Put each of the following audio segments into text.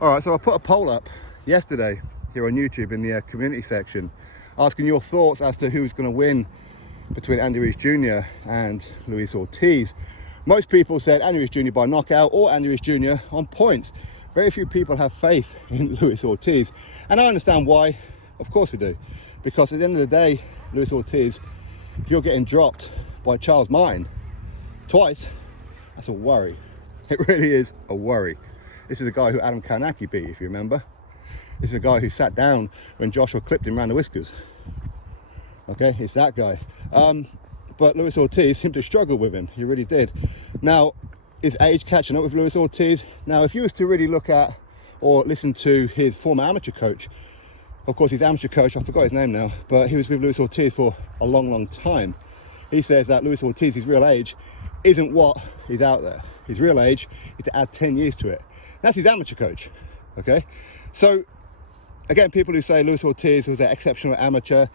All right, so I put a poll up yesterday here on YouTube in the community section, asking your thoughts as to who's going to win between Andy Ruiz Jr. and Luis Ortiz. Most people said Andy Ruiz Jr. by knockout or Andy Ruiz Jr. on points. Very few people have faith in Luis Ortiz, and I understand why. Of course we do, because at the end of the day, Luis Ortiz, if you're getting dropped by Charles Martin twice, that's a worry. It really is a worry. This is a guy who Adam Karnacki beat, if you remember. This is a guy who sat down when Joshua clipped him around the whiskers. Okay, it's that guy. But Luis Ortiz seemed to struggle with him. He really did. Now, is age catching up with Luis Ortiz? Now, if you was to really look at or listen to his former amateur coach, of course, his amateur coach, I forgot his name now, but he was with Luis Ortiz for a long, long time. He says that Luis Ortiz's real age isn't what is out there. His real age is to add 10 years to it. That's his amateur coach, okay? So, again, people who say Luis Ortiz was an exceptional amateur,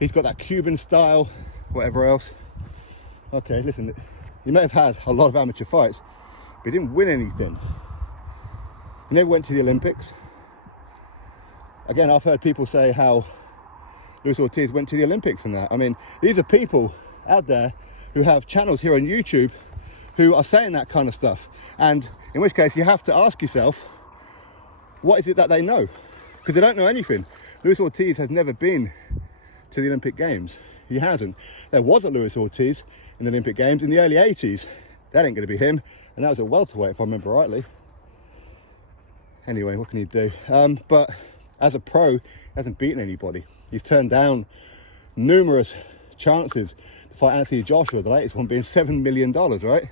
he's got that Cuban style, whatever else. Okay, listen, he may have had a lot of amateur fights, but he didn't win anything. He never went to the Olympics. Again, I've heard people say how Luis Ortiz went to the Olympics and that. I mean, these are people out there who have channels here on YouTube who are saying that kind of stuff. And in which case you have to ask yourself, what is it that they know? Because they don't know anything. Luis Ortiz has never been to the Olympic Games. He hasn't. There was a Luis Ortiz in the Olympic Games in the early 80s. That ain't going to be him. And that was at welterweight, if I remember rightly. Anyway, what can you do? But as a pro, he hasn't beaten anybody. He's turned down numerous chances to fight Anthony Joshua, the latest one being $7 million, right?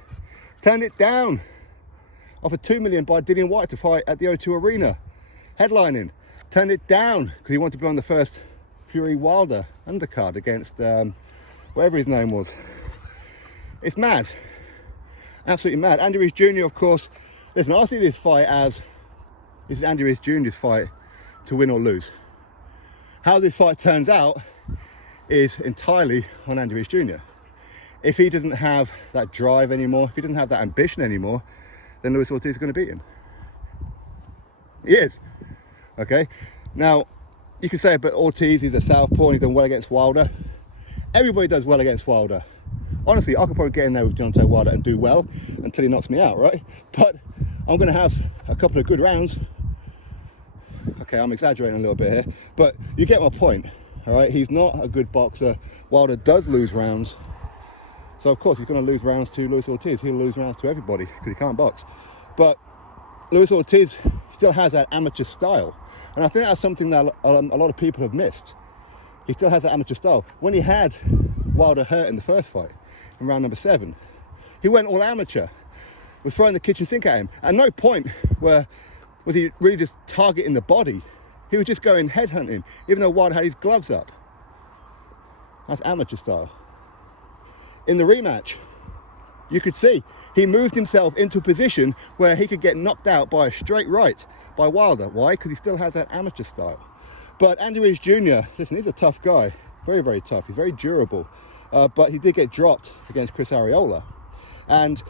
Turned it down. Offered $2 million by Dillian White to fight at the O2 Arena, headlining. Turned it down because he wanted to be on the first Fury Wilder undercard against whatever his name was. It's mad. Absolutely mad. Andy Ruiz Jr., of course, listen, I see this fight as, this is Andy Ruiz Jr.'s fight to win or lose. How this fight turns out is entirely on Andy Ruiz Jr. If he doesn't have that drive anymore, if he doesn't have that ambition anymore, then Luis Ortiz is going to beat him. He is. Okay? Now, you can say, but Ortiz is a southpaw and he's done well against Wilder. Everybody does well against Wilder. Honestly, I could probably get in there with Deontay Wilder and do well until he knocks me out, right? But I'm going to have a couple of good rounds. Okay, I'm exaggerating a little bit here, but you get my point, all right? He's not a good boxer. Wilder does lose rounds. So, of course, he's going to lose rounds to Luis Ortiz. He'll lose rounds to everybody because he can't box. But Luis Ortiz still has that amateur style. And I think that's something that a lot of people have missed. He still has that amateur style. When he had Wilder hurt in the first fight, in round number 7, he went all amateur, was throwing the kitchen sink at him. At no point was he really just targeting the body. He was just going headhunting, even though Wilder had his gloves up. That's amateur style. In the rematch, you could see he moved himself into a position where he could get knocked out by a straight right by Wilder. Why? Because he still has that amateur style. But Andy Ruiz Jr., listen, he's a tough guy. Very, very tough. He's very durable. But he did get dropped against Chris Arreola. And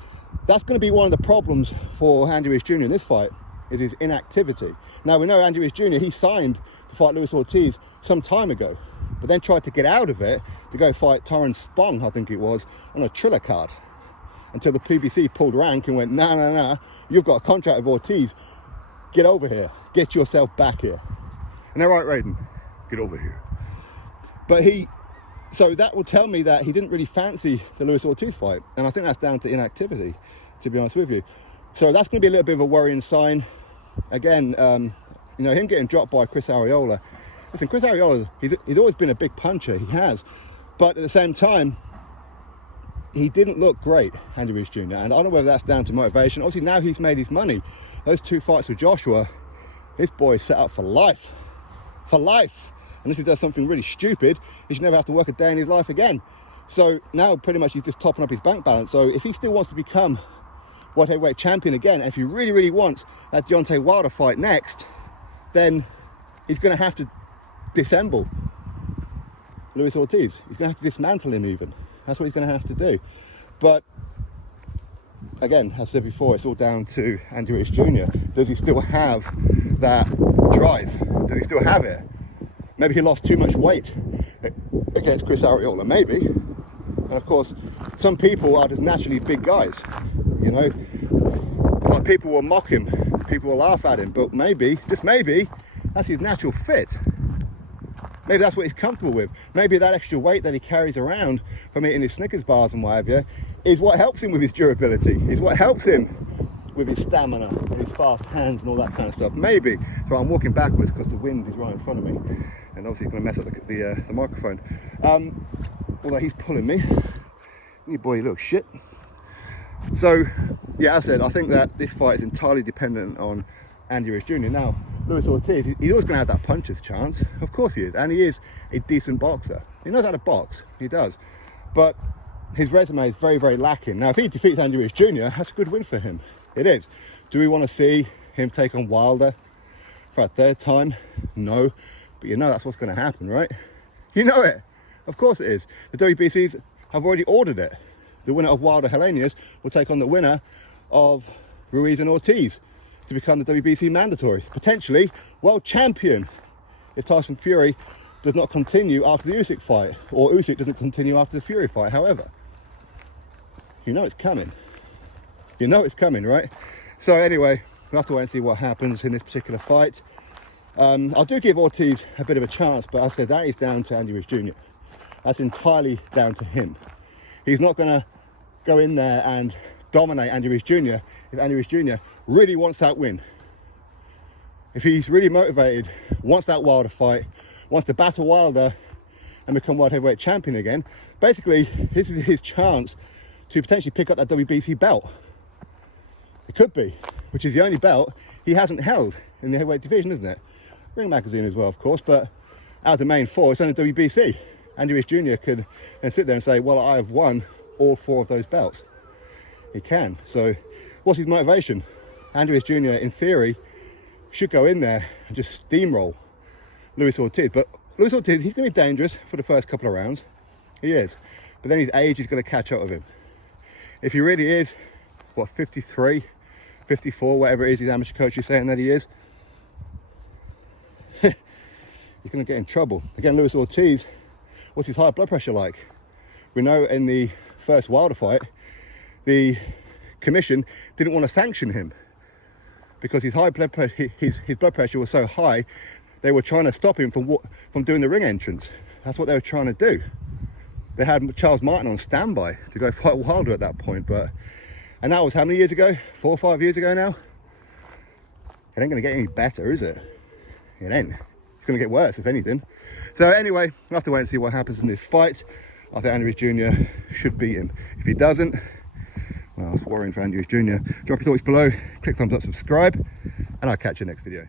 that's going to be one of the problems for Andy Ruiz Jr. in this fight, is his inactivity. Now, we know Andy Ruiz Jr., he signed to fight Luis Ortiz some time ago, but then tried to get out of it to go fight Torren Spong, I think it was, on a Triller card. Until the PBC pulled rank and went, nah, you've got a contract with Ortiz. Get over here. Get yourself back here. And they're right, Raiden. Get over here. But so that would tell me that he didn't really fancy the Luis Ortiz fight. And I think that's down to inactivity, to be honest with you. So that's going to be a little bit of a worrying sign. Again, you know, him getting dropped by Chris Arreola. Listen, Chris Arreola, he's always been a big puncher. He has. But at the same time, he didn't look great, Andy Ruiz Jr. And I don't know whether that's down to motivation. Obviously, now he's made his money. Those 2 fights with Joshua, this boy is set up for life. For life. Unless he does something really stupid, he should never have to work a day in his life again. So now pretty much he's just topping up his bank balance. So if he still wants to become world heavyweight champion again, and if he really, really wants that Deontay Wilder fight next, then he's going to have to disassemble Luis Ortiz. He's going to have to dismantle him even. That's what he's going to have to do. But again, as I said before, it's all down to Andy Ruiz Jr. Does he still have that drive? Does he still have it? Maybe he lost too much weight against Chris Arreola, maybe. And of course, some people are just naturally big guys, you know. Like, people will mock him, people will laugh at him, but maybe, just maybe, that's his natural fit. Maybe that's what he's comfortable with. Maybe that extra weight that he carries around from eating his Snickers bars and what have you is what helps him with his durability, is what helps him with his stamina and his fast hands and all that kind of stuff. Maybe. So I'm walking backwards because the wind is right in front of me, and obviously it's going to mess up the microphone. Although he's pulling me. You boy, you little shit. So, yeah, as I said, I think that this fight is entirely dependent on Andy Ruiz Jr. Now, Luis Ortiz, he's always going to have that puncher's chance. Of course he is. And he is a decent boxer. He knows how to box. He does. But his resume is very, very lacking. Now, if he defeats Andy Ruiz Jr., that's a good win for him. It is. Do we want to see him take on Wilder for a third time? No. But you know that's what's going to happen, right? You know it. Of course it is. The WBCs have already ordered it. The winner of Wilder Helenius will take on the winner of Ruiz and Ortiz to become the WBC mandatory, potentially world champion, if Tyson Fury does not continue after the Usyk fight, or Usyk doesn't continue after the Fury fight. However, you know it's coming. You know it's coming, right? So anyway, we'll have to wait and see what happens in this particular fight. I do give Ortiz a bit of a chance, but as I said, that is down to Andy Ruiz Jr. That's entirely down to him. He's not going to go in there and dominate Andy Ruiz Jr. if Andy Ruiz Jr. really wants that win. If he's really motivated, wants that Wilder fight, wants to battle Wilder and become world heavyweight champion again, basically this is his chance to potentially pick up that WBC belt. It could be, which is the only belt he hasn't held in the heavyweight division, isn't it? Ring Magazine as well, of course, but out of the main four, it's only WBC. Andy Ruiz Jr. could then sit there and say, well, I have won all 4 of those belts. He can. So what's his motivation? Andy Ruiz Jr. in theory should go in there and just steamroll Luis Ortiz. But Luis Ortiz, he's going to be dangerous for the first couple of rounds. He is. But then his age is going to catch up with him. If he really is, what, 53, 54, whatever it is his amateur coach is saying that he is, he's going to get in trouble. Again, Luis Ortiz, what's his high blood pressure like? We know in the first Wilder fight, the commission didn't want to sanction him because his high blood pressure, his blood pressure was so high. They were trying to stop him from doing the ring entrance. That's what they were trying to do. They had Charles Martin on standby to go fight Wilder at that point, and that was how many years ago? 4 or 5 years ago now. It ain't going to get any better, is it? It ain't. It's going to get worse, if anything. So anyway, we'll have to wait and see what happens in this fight. I think Andy Ruiz Jr. should beat him. If he doesn't, well, it's worrying for Andy Ruiz Jr. Drop your thoughts below, click thumbs up, subscribe, and I'll catch you next video.